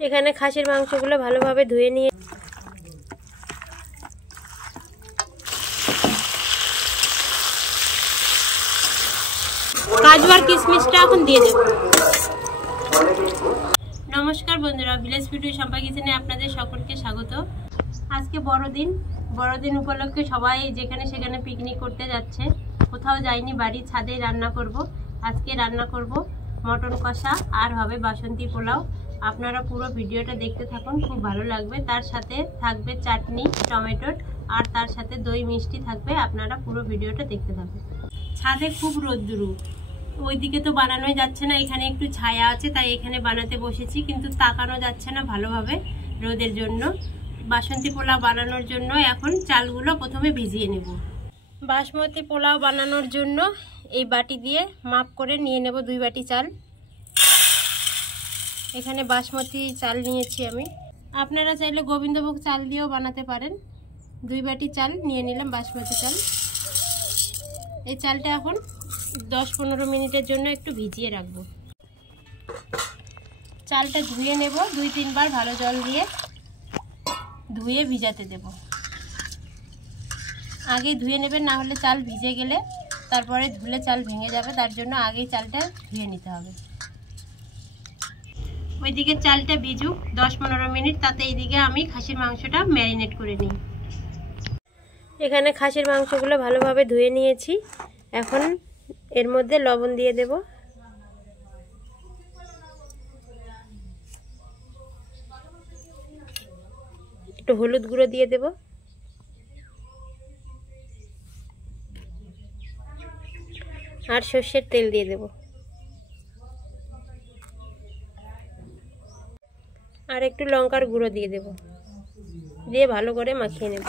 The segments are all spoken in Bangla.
এখানে খাসির মাংসগুলো ভালোভাবে ধুয়ে নিয়ে কাজু আর কিশমিশটা এখন দিয়ে দেব। নমস্কার বন্ধুরা, ভিলেজ ভিডিও সম্পা কিচেনে আপনাদের সকলকে স্বাগত। আজকে বড়দিন উপলক্ষে সবাই যেখানে সেখানে পিকনিক করতে যাচ্ছে। কোথাও যাইনি, বাড়ির ছাদেই রান্না করব। আজকে রান্না করব মটন কষা আর হবে বাসন্তী পোলাও। আপনারা পুরো ভিডিওটা দেখতে থাকুন, খুব ভালো লাগবে। তার সাথে থাকবে চাটনি, টমেটোর, আর তার সাথে দই মিষ্টি থাকবে। আপনারা পুরো ভিডিওটা দেখতে থাকুন। ছাদে খুব রোদ্দুরু, ওইদিকে তো বানানোই যাচ্ছে না, এখানে একটু ছায়া আছে তাই এখানে বানাতে বসেছি, কিন্তু তাকানো যাচ্ছে না ভালোভাবে রোদের জন্য। বাসন্তী পোলাও বানানোর জন্য এখন চালগুলো প্রথমে ভিজিয়ে নেব। বাসমতি পোলাও বানানোর জন্য এই বাটি দিয়ে মাপ করে নিয়ে নেব 2 বাটি চাল। এখানে বাসমতি চাল নিয়েছি আমি, আপনারা চাইলে গোবিন্দভোগ চাল দিয়েও বানাতে পারেন। 2 বাটি চাল নিয়ে নিলাম, বাসমতি চাল। এই চালটা এখন 10-15 মিনিটের জন্য একটু ভিজিয়ে রাখবো। চালটা ধুয়ে নেব 2-3 বার ভালো জল দিয়ে ধুয়ে ভিজাতে দেব। আগে ধুয়ে নেবেন, না হলে চাল ভিজে গেলে তারপরে ধুলে চাল ভেঙে যাবে, তার জন্য আগেই চালটা ধুয়ে নিতে হবে। ওইদিকে চালটা ভিজুক 10-15 মিনিট, তাতে এইদিকে আমি খাসির মাংসটা ম্যারিনেট করে নিই। এখানে খাসির মাংসগুলো ভালোভাবে ধুয়ে নিয়েছি। এখন এর মধ্যে লবণ দিয়ে দেব, একটু হলুদ গুঁড়ো দিয়ে দেব, আর সর্ষের তেল দিয়ে দেব, আর একটু লঙ্কার গুঁড়ো দিয়ে দেব, দিয়ে ভালো করে মাখিয়ে নেব।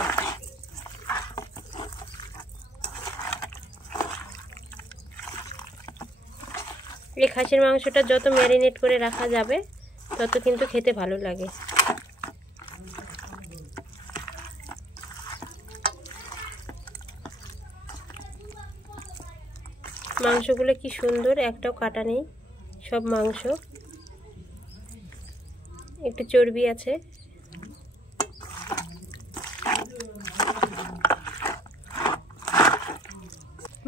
এই খাসির মাংসটা যত ম্যারিনেট করে রাখা যাবে তত কিন্তু খেতে ভালো লাগে। মাংসগুলো কি সুন্দর, একটাও কাটা নেই, সব মাংস, একটু চর্বি আছে।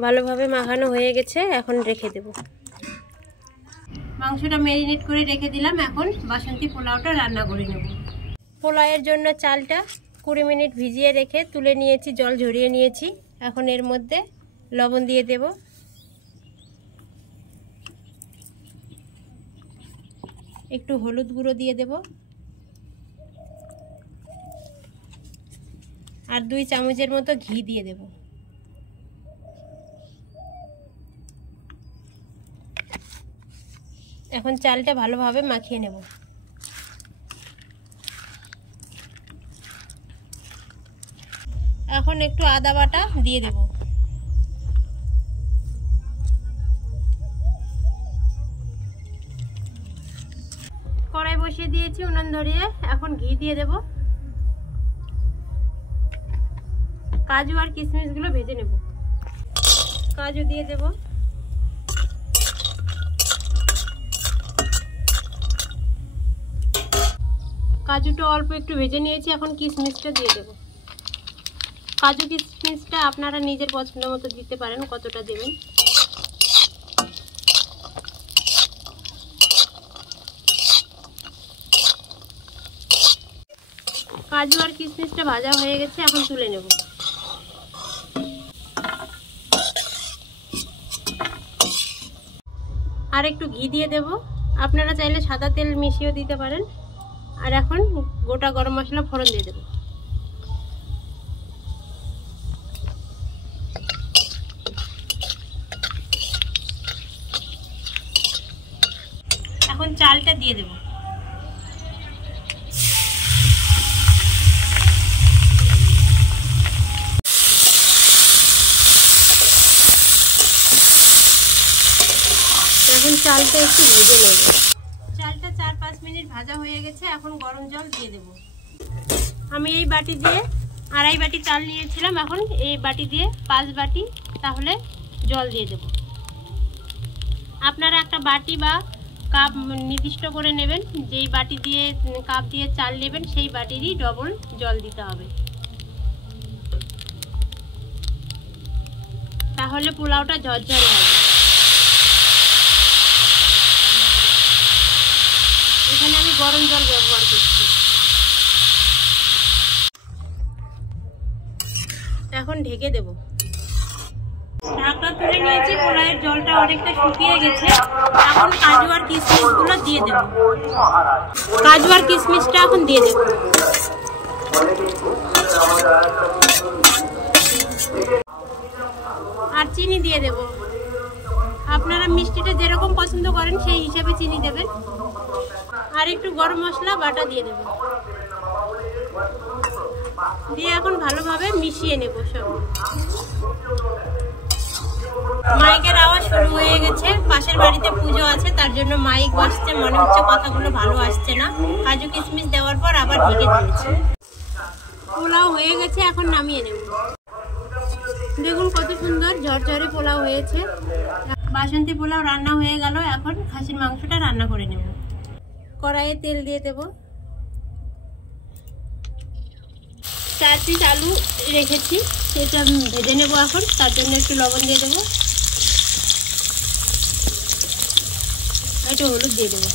ভালোভাবে মাখানো হয়ে গেছে, এখন রেখে দেব। মাংসটা ম্যারিনেট করে রেখে দিলাম, এখন বাসন্তী পোলাওটা রান্না করে নেব। পোলাওয়ের জন্য চালটা 20 মিনিট ভিজিয়ে রেখে তুলে নিয়েছি, জল ঝরিয়ে নিয়েছি। এখন এর মধ্যে লবণ দিয়ে দেব, একটু হলুদ গুঁড়ো দিয়ে দেব, আর 2 চামচের মতো ঘি দিয়ে দেব। এখন চালটা ভালোভাবে মাখিয়ে নেব। এখন একটু আদা বাটা দিয়ে দেব, কড়াই বসিয়ে দিয়েছি উনুন ধরিয়ে। এখন ঘি দিয়ে দেব, কাজু আর কিশমিশ গুলো ভেজে নেব। কাজু দিয়ে দেব, কাজুটা অল্প একটু ভেজে নিয়েছি। এখন কিশমিশটা দিয়ে দেব। কাজু কিশমিশটা আপনারা নিজের পছন্দ মতো দিতে পারেন, কতটা দেবেন। কাজু আর কিশমিশটা ভাজা হয়ে গেছে, এখন তুলে নেব। আর একটু ঘি দিয়ে দেব, আপনারা চাইলে সাদা তেল মিশিয়েও দিতে পারেন। আর এখন গোটা গরম মশলা ফোড়ন দিয়ে দেব। এখন চালটা দিয়ে দেব। এখন চালটা একটু ভেজে নেব। চালটা 4-5 মিনিট ভাজা হয়ে গেছে, এখন গরম জল দিয়ে দেব। আমি এই বাটি দিয়ে 2.5 বাটি চাল নিয়েছিলাম, এখন এই বাটি দিয়ে 5 বাটি তাহলে জল দিয়ে দেব। আপনারা একটা বাটি বা কাপ নির্দিষ্ট করে নেবেন, যেই বাটি দিয়ে কাপ দিয়ে চাল নেবেন সেই বাটিরই ডবল জল দিতে হবে, তাহলে পোলাওটা ঝরঝরে হবে। এখানে আমি গরম জল ব্যবহার করছি। এখন ঢেকে দেব। ঢাকা তুলে নিয়েছি, পোলাওয়ের জলটা অনেকটা শুকিয়ে গেছে। এখন কাজু আর কিশমিশগুলো দিয়ে দেব। কাজু আর কিশমিশটা এখন দিয়ে দেব। আর চিনি দিয়ে দেব। আপনারা মিষ্টিটা যেরকম পছন্দ করেন সেই হিসাবে চিনি দেবেন। আর একটু গরম মশলা বাটা দিয়ে দেব। দিয়ে এখন ভালোভাবে মিশিয়ে নেব সব। মাইকের আওয়াজ শুরু হয়ে গেছে। পাশের বাড়িতে পুজো আছে, তার জন্য মাইক বাজছে, মনে হচ্ছে কথাগুলো ভালো আসছে না। কাজু কিশমিশ দেওয়ার পর আবার ঢেকে দিয়েছি। পোলাও হয়ে গেছে, এখন নামিয়ে নেব। দেখুন কত সুন্দর ঝরঝরে পোলাও হয়েছে। বাসন্তী পোলাও রান্না হয়ে গেল। এখন খাসির মাংসটা রান্না করে নেব। কড়াইয়ে তেল দিয়ে দেব। 4 পিস আলু রেখেছি, সেটা ভেজে নেব এখন। তার জন্য একটু লবণ দিয়ে দেবো, একটু হলুদ দিয়ে দেবো।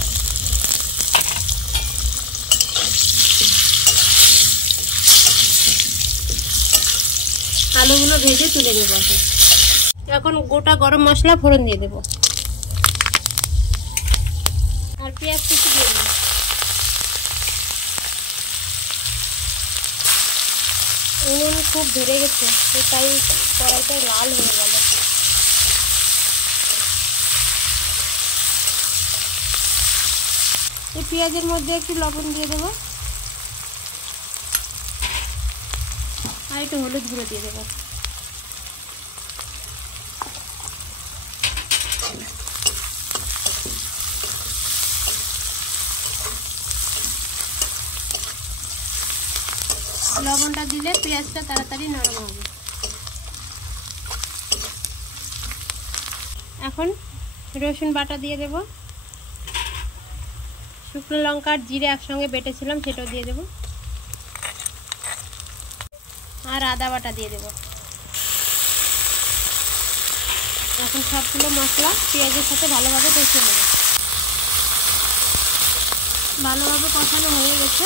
আলুগুলো ভেজে তুলে নেব। এখন গোটা গরম মশলা ফোড়ন দিয়ে দেবো আর পেঁয়াজ কুচি দিয়ে দেবো। উনুন খুব ধরে গেছে, তাই কড়াইটা লাল হয়ে গেল। এই পেঁয়াজের মধ্যে একটু লবণ দিয়ে দেবো আর একটু হলুদ গুঁড়ো দিয়ে দেবো। লবণটা দিলে পেঁয়াজটা তাড়াতাড়ি নরম হবে। এখন রসুন বাটা দিয়ে দেব। শুকনো লঙ্কা আর জিরে একসঙ্গে বেটেছিলাম, সেটাও দিয়ে দেব। আর আদা বাটা দিয়ে দেব। এখন সবগুলো মশলা পেঁয়াজের সাথে ভালোভাবে কষিয়ে নেব। ভালোভাবে কষানো হয়ে গেছে,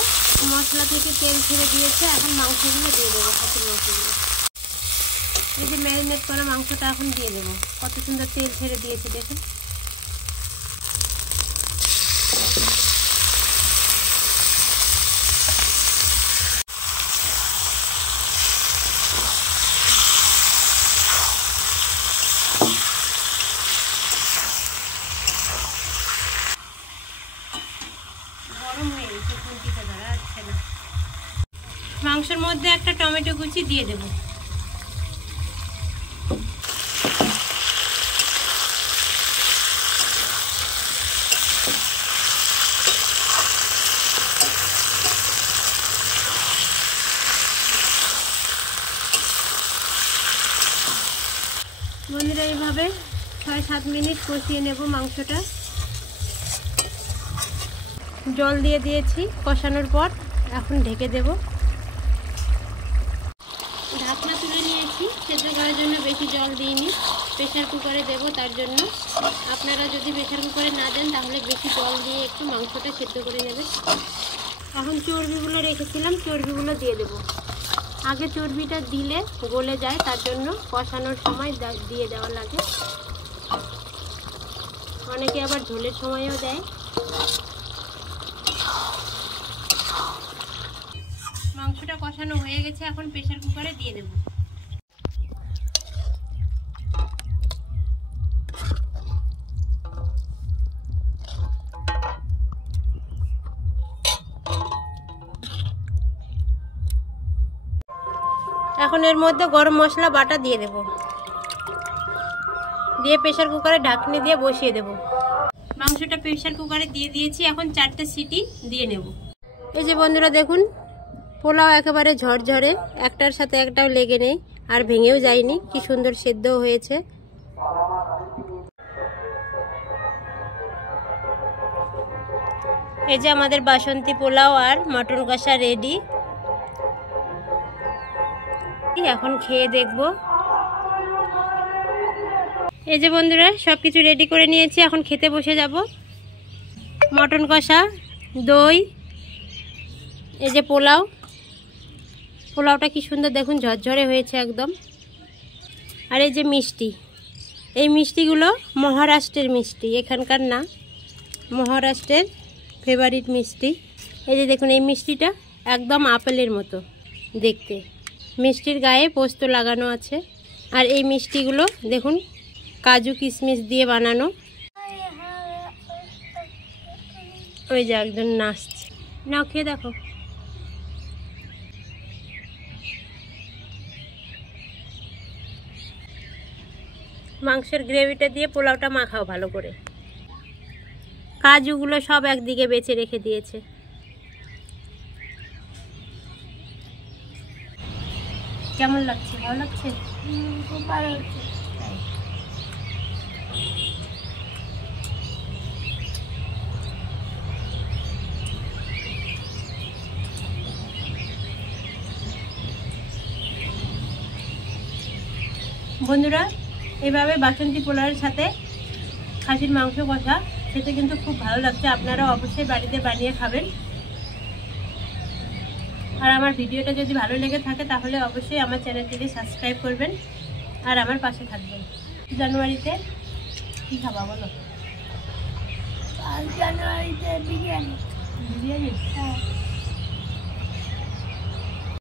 মশলা থেকে তেল ছেড়ে দিয়েছে। এখন মাংসগুলো দিয়ে দেবো, খাসির মাংসগুলো। এই যে ম্যারিনেট করা মাংসটা এখন দিয়ে দেবো। কত সুন্দর তেল ছেড়ে দিয়েছে দেখুন। গরম হয়ে গেছে, খুন্তিটা ধরা যাচ্ছে না। মাংসের মধ্যে একটা টমেটো কুচি দিয়ে দেব। বন্ধুরা, এইভাবে 6-7 মিনিট কষিয়ে নেব মাংসটা। জল দিয়ে দিয়েছি কষানোর পর, এখন ঢেকে দেব। ঢাকনা তুলে নিয়েছি, সেদ্ধ করার জন্য বেশি জল দিইনি, প্রেশার কুকারে দেব। তার জন্য আপনারা যদি প্রেশার কুকারে না দেন তাহলে বেশি জল দিয়ে একটু মাংসটা সেদ্ধ করে নেবেন। এখন চর্বিগুলো রেখেছিলাম, চর্বিগুলো দিয়ে দেব। আগে চর্বিটা দিলে গলে যায়, তার জন্য কষানোর সময় দিয়ে দেওয়া লাগে। অনেকে আবার ঝোলের সময়ও দেয়। মাংসটা কষানো হয়ে গেছে, এখন প্রেসার কুকারে দিয়ে দেব। এখন এর মধ্যে গরম মশলা বাটা দিয়ে দেব। দিয়ে প্রেসার কুকারে ঢাকনি দিয়ে বসিয়ে দেব। মাংসটা প্রেসার কুকারে দিয়ে দিয়েছি, এখন 4টে সিটি দিয়ে নেব। এই যে বন্ধুরা দেখুন, পোলাও একেবারে ঝরঝরে, একটার সাথে একটাও লেগে নেই আর ভেঙেও যায়নি, কি সুন্দর সেদ্ধ হয়েছে। এই যে আমাদের বাসন্তী পোলাও আর মটন কষা রেডি। এখন খেয়ে দেখব। এই যে বন্ধুরা সব কিছু রেডি করে নিয়েছি, এখন খেতে বসে যাব। মটন কষা, দই, এই যে পোলাওটা কি সুন্দর দেখুন, ঝরঝরে হয়েছে একদম। আর এই যে মিষ্টি, এই মিষ্টিগুলো মহারাষ্ট্রের মিষ্টি, এখানকার না, মহারাষ্ট্রের ফেভারিট মিষ্টি। এই যে দেখুন এই মিষ্টিটা একদম আপেলের মতো দেখতে, মিষ্টির গায়ে পোস্ত লাগানো আছে। আর এই মিষ্টিগুলো দেখুন কাজু কিশমিশ দিয়ে বানানো। ওই যে একজন নাচছে, নাও খেয়ে দেখো। মাংসের গ্রেভিটা দিয়ে পোলাওটা মাখাও ভালো করে। কাজুগুলো সব একদিকে বেছে রেখে দিয়েছে। কেমন লাগছে? ভালো লাগছে? খুব ভালো লাগছে। বন্ধুরা এইভাবে বাসন্তী পোলাওয়ের সাথে খাসির মাংস কষা খেতে কিন্তু খুব ভালো লাগছে। আপনারা অবশ্যই বাড়িতে বানিয়ে খাবেন। আর আমার ভিডিওটা যদি ভালো লেগে থাকে তাহলে অবশ্যই আমার চ্যানেলটিকে সাবস্ক্রাইব করবেন আর আমার পাশে থাকবেন। জানুয়ারিতে কী খাবা বলো? জানুয়ারিতে বিরিয়ানি। বিরিয়ানি? হ্যাঁ।